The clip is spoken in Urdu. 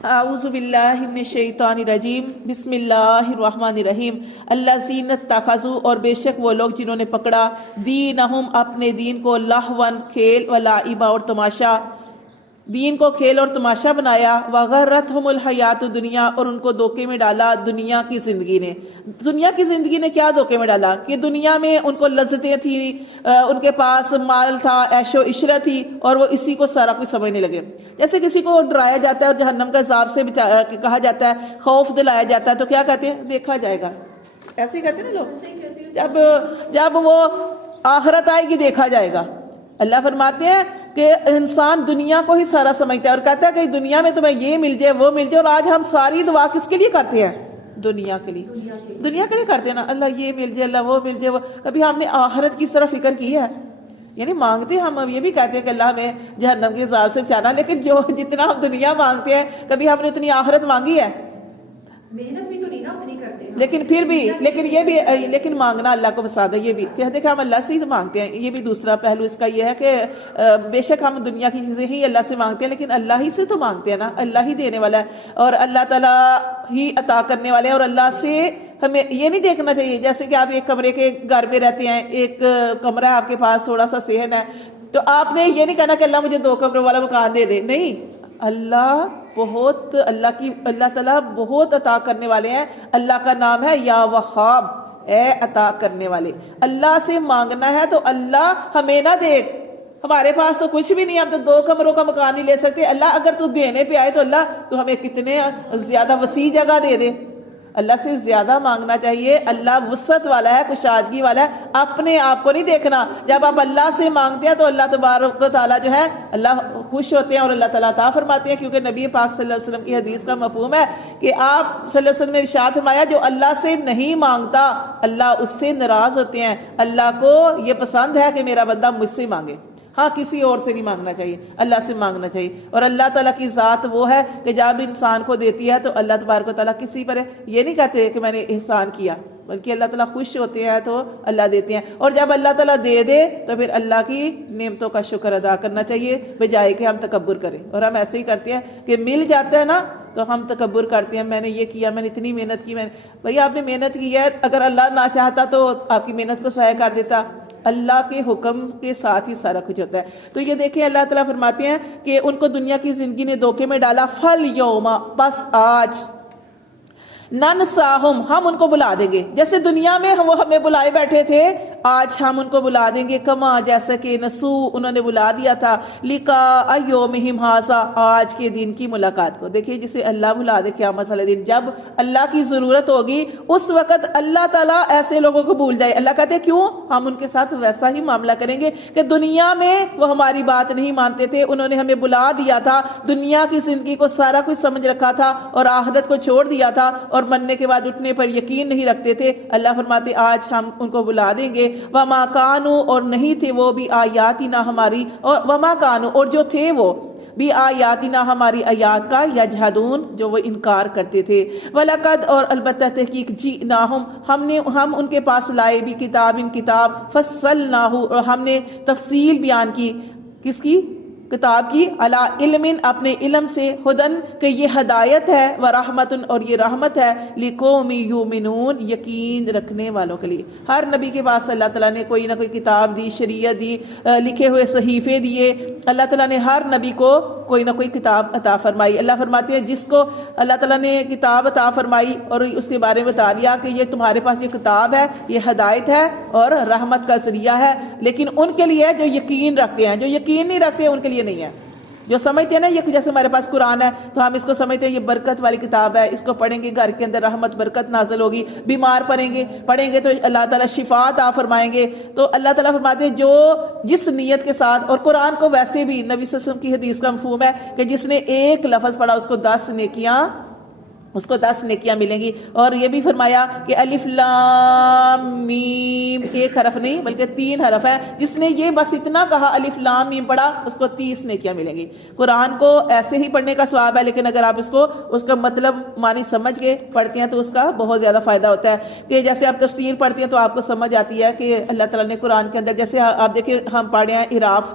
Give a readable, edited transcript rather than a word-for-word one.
اعوذ باللہ من الشیطان الرجیم بسم اللہ الرحمن الرحیم الذین اتخذوا اور بے شک وہ لوگ جنہوں نے پکڑا دینہم اپنے دین کو لہون کھیل و لعبا اور تماشا، دین کو کھیل اور تماشا بنایا، وغرتہم الحیات الدنیا اور ان کو دھوکے میں ڈالا دنیا کی زندگی نے۔ دنیا کی زندگی نے کیا دھوکے میں ڈالا کہ دنیا میں ان کو لذتیں تھیں، ان کے پاس مال تھا، عیش و عشرت تھی، اور وہ اسی کو سارا کچھ سمجھنے لگے۔ جیسے کسی کو ڈرایا جاتا ہے اور جہنم کے عذاب سے کہا جاتا ہے، خوف دلایا جاتا ہے، تو کیا کہتے ہیں؟ دیکھا جائے گا۔ ایسے ہی کہتے ہیں نا لوگ، جب وہ آخرت آئے گی دیکھا جائے گا۔ اللہ فرماتے ہیں کہ انسان دنیا کو ہی سارا سمجھتا ہے اور کہتا ہے کہ دنیا میں تمہیں یہ مل جائے وہ مل جائے، اور آج ہم ساری دعا کس کے لیے کرتے ہیں؟ دنیا کے لیے، دنیا کے لیے کرتے ہیں نا، اللہ یہ مل جائے، اللہ وہ مل جائے۔ کبھی ہم نے آخرت کی طرف فکر کی ہے؟ یعنی مانگتے ہم یہ بھی کہتے ہیں کہ اللہ ہمیں جہنم کے عذاب سے بچانا، لیکن جتنا ہم دنیا مانگتے ہیں کبھی ہم نے اتنی آخرت مانگی ہے؟ محنت بھی تو نہیں نا اتنی کرتے ہیں، لیکن پھر بھی لیکن مانگنا اللہ کو پسند ہے۔ یہ بھی کہتے کہ ہم اللہ سے ہی مانگتے ہیں، یہ بھی دوسرا پہلو اس کا یہ ہے کہ بے شک ہم دنیا کی چیزیں ہی اللہ سے مانگتے ہیں، لیکن اللہ ہی سے تو مانگتے ہیں نا، اللہ ہی دینے والا ہے اور اللہ تعالیٰ ہی عطا کرنے والے ہیں۔ اور اللہ سے ہمیں یہ نہیں دیکھنا چاہیے جیسے کہ آپ ایک کمرے کے گھر میں رہتے ہیں، ایک کمرہ ہے آپ کے پاس، تھوڑا سا صحن ہے، تو آپ نے یہ نہیں کہنا کہ اللہ مجھے 2 کمروں والا مکان دے دے، نہیں۔ اللہ تعالیٰ بہت عطا کرنے والے ہیں۔ اللہ کا نام ہے یا وہاب، اے عطا کرنے والے۔ اللہ سے مانگنا ہے تو اللہ ہمیں نہ دیکھ، ہمارے پاس تو کچھ بھی نہیں، ہم تو 2 کمروں کا مکان نہیں لے سکتے۔ اللہ اگر تو دینے پہ آئے تو اللہ تو ہمیں کتنے زیادہ وسیع جگہ دے دے۔ اللہ سے زیادہ مانگنا چاہیے، اللہ وسعت والا ہے، کشادگی والا ہے، اپنے آپ کو نہیں دیکھنا۔ جب آپ اللہ سے مانگتے ہیں تو اللہ تبارک و تعالیٰ جو ہے اللہ خوش ہوتے ہیں اور اللہ تعالیٰ عطا فرماتے ہیں، کیونکہ نبی پاک صلی اللہ علیہ وسلم کی حدیث کا مفہوم ہے کہ آپ صلی اللہ علیہ وسلم نے ارشاد فرمایا جو اللہ سے نہیں مانگتا اللہ اس سے ناراض ہوتے ہیں۔ اللہ کو یہ پسند ہے کہ میرا بندہ مجھ سے مانگے، ہاں کسی اور سے نہیں مانگنا چاہیے، اللہ سے مانگنا چاہیے۔ اور اللہ تعالیٰ کی ذات وہ ہے کہ جب انسان کو دیتی ہے تو اللہ تبارک و تعالیٰ کسی پر یہ نہیں کہتے کہ میں نے احسان کیا، بلکہ اللہ تعالیٰ خوش ہوتے ہیں تو اللہ دیتے ہیں۔ اور جب اللہ تعالیٰ دے دے تو پھر اللہ کی نعمتوں کا شکر ادا کرنا چاہیے، بجائے کہ ہم تکبر کریں۔ اور ہم ایسے ہی کرتے ہیں کہ مل جاتا ہے نا تو ہم تکبر کرتے ہیں، میں نے یہ کیا، میں نے اتنی محنت کی، بھئی آپ نے محنت کی ہے، اگر اللہ نہ چاہتا تو آپ کی محنت کو ضائع کر دیتا۔ اللہ کے حکم کے ساتھ ہی سارا کچھ ہوتا ہے۔ تو یہ دیکھیں اللہ تعالیٰ فرماتے ہیں کہ ان کو دنیا کی زندگی نے دھوکے میں ڈالا، فَالْيَوْمَ بس آج، نَنْسَاهُمْ ہم ان کو بلا دیں گے، جیسے دنیا میں وہ ہمیں بلائے بیٹھے تھے، آج ہم ان کو بلا دیں گے، کما جیسا کہ نسو انہوں نے بلا دیا تھا، لِقَاءَ يَوْمِهِمْ هَٰذَا آج کے دن کی ملاقات کو۔ دیکھیے جسے اللہ بلا دے قیامت والے دن، جب اللہ کی ضرورت ہوگی اس وقت اللہ تعالیٰ ایسے لوگوں کو بھول جائے۔ اللہ کہتے ہیں کیوں؟ ہم ان کے ساتھ ویسا ہی معاملہ کریں گے کہ دنیا میں وہ ہماری بات نہیں مانتے تھے، انہوں نے ہمیں بلا دیا تھا، دنیا کی زندگی کو سارا کچھ سمجھ رکھا تھا اور آخرت کو چھوڑ دیا تھا، اور مرنے کے بعد اٹھنے پر یقین نہیں رکھتے تھے۔ اللہ فرماتے آج ہم ان کو بلا دیں گے، وما کانوا اور نہیں تھے وہ بھی آیاتنا ہماری، اور وما کانوا اور جو تھے وہ بھی آیاتنا ہماری آیات کا یجحدون جو وہ انکار کرتے تھے، وَلَقَدْ اور البتہ تحقیق جِئْنَاهُمْ ہم ان کے پاس لائے بھی کتاب فصلناہ اور ہم نے تفصیل بیان کی، کس کی؟ کتاب کی، علی علم اپنے علم سے، ہدن کہ یہ ہدایت ہے، ورحمتن اور یہ رحمت ہے، لقوم یؤمنون یقین رکھنے والوں کے لیے۔ ہر نبی کے پاس اللہ تعالیٰ نے کوئی نہ کوئی کتاب دی، شریعت دی، لکھے ہوئے صحیفے دیے، اللہ تعالیٰ نے ہر نبی کو کوئی نہ کوئی کتاب عطا فرمائی۔ اللہ فرماتے ہیں جس کو اللہ تعالیٰ نے کتاب عطا فرمائی اور اس کے بارے میں بتا دیا کہ یہ تمہارے پاس یہ کتاب ہے، یہ ہدایت ہے اور رحمت کا ذریعہ ہے، لیکن ان کے لیے جو یقین رکھتے ہیں، جو یقین نہیں رکھتے ان کے لیے نہیں ہے۔ جو سمجھتے ہیں نا یہ جیسے ہمارے پاس قرآن ہے تو ہم اس کو سمجھتے ہیں یہ برکت والی کتاب ہے، اس کو پڑھیں گے گھر کے اندر رحمت برکت نازل ہوگی، بیمار پڑھیں گے تو اللہ تعالیٰ شفا عطا فرمائیں گے۔ تو اللہ تعالیٰ فرماتے ہیں جو جس نیت کے ساتھ، اور قرآن کو ویسے بھی نبی صلی اللہ علیہ وسلم کی حدیث کا مفہوم ہے کہ جس نے ایک لفظ پڑھا اس کو 10 نیکیاں ملیں گی۔ اور یہ بھی فرمایا کہ الف لام میم ایک حرف نہیں بلکہ 3 حرف ہے، جس نے یہ بس اتنا کہا الف لام میم پڑھا اس کو 30 نیکیاں ملیں گی۔ قرآن کو ایسے ہی پڑھنے کا ثواب ہے، لیکن اگر آپ اس کا مطلب معنی سمجھ کے پڑھتے ہیں تو اس کا بہت زیادہ فائدہ ہوتا ہے۔ کہ جیسے آپ تفسیر پڑھتے ہیں تو آپ کو سمجھ آتی ہے کہ اللہ تعالیٰ نے قرآن کے اندر، جیسے آپ دیکھیں ہم پڑھ رہے ہیں اعراف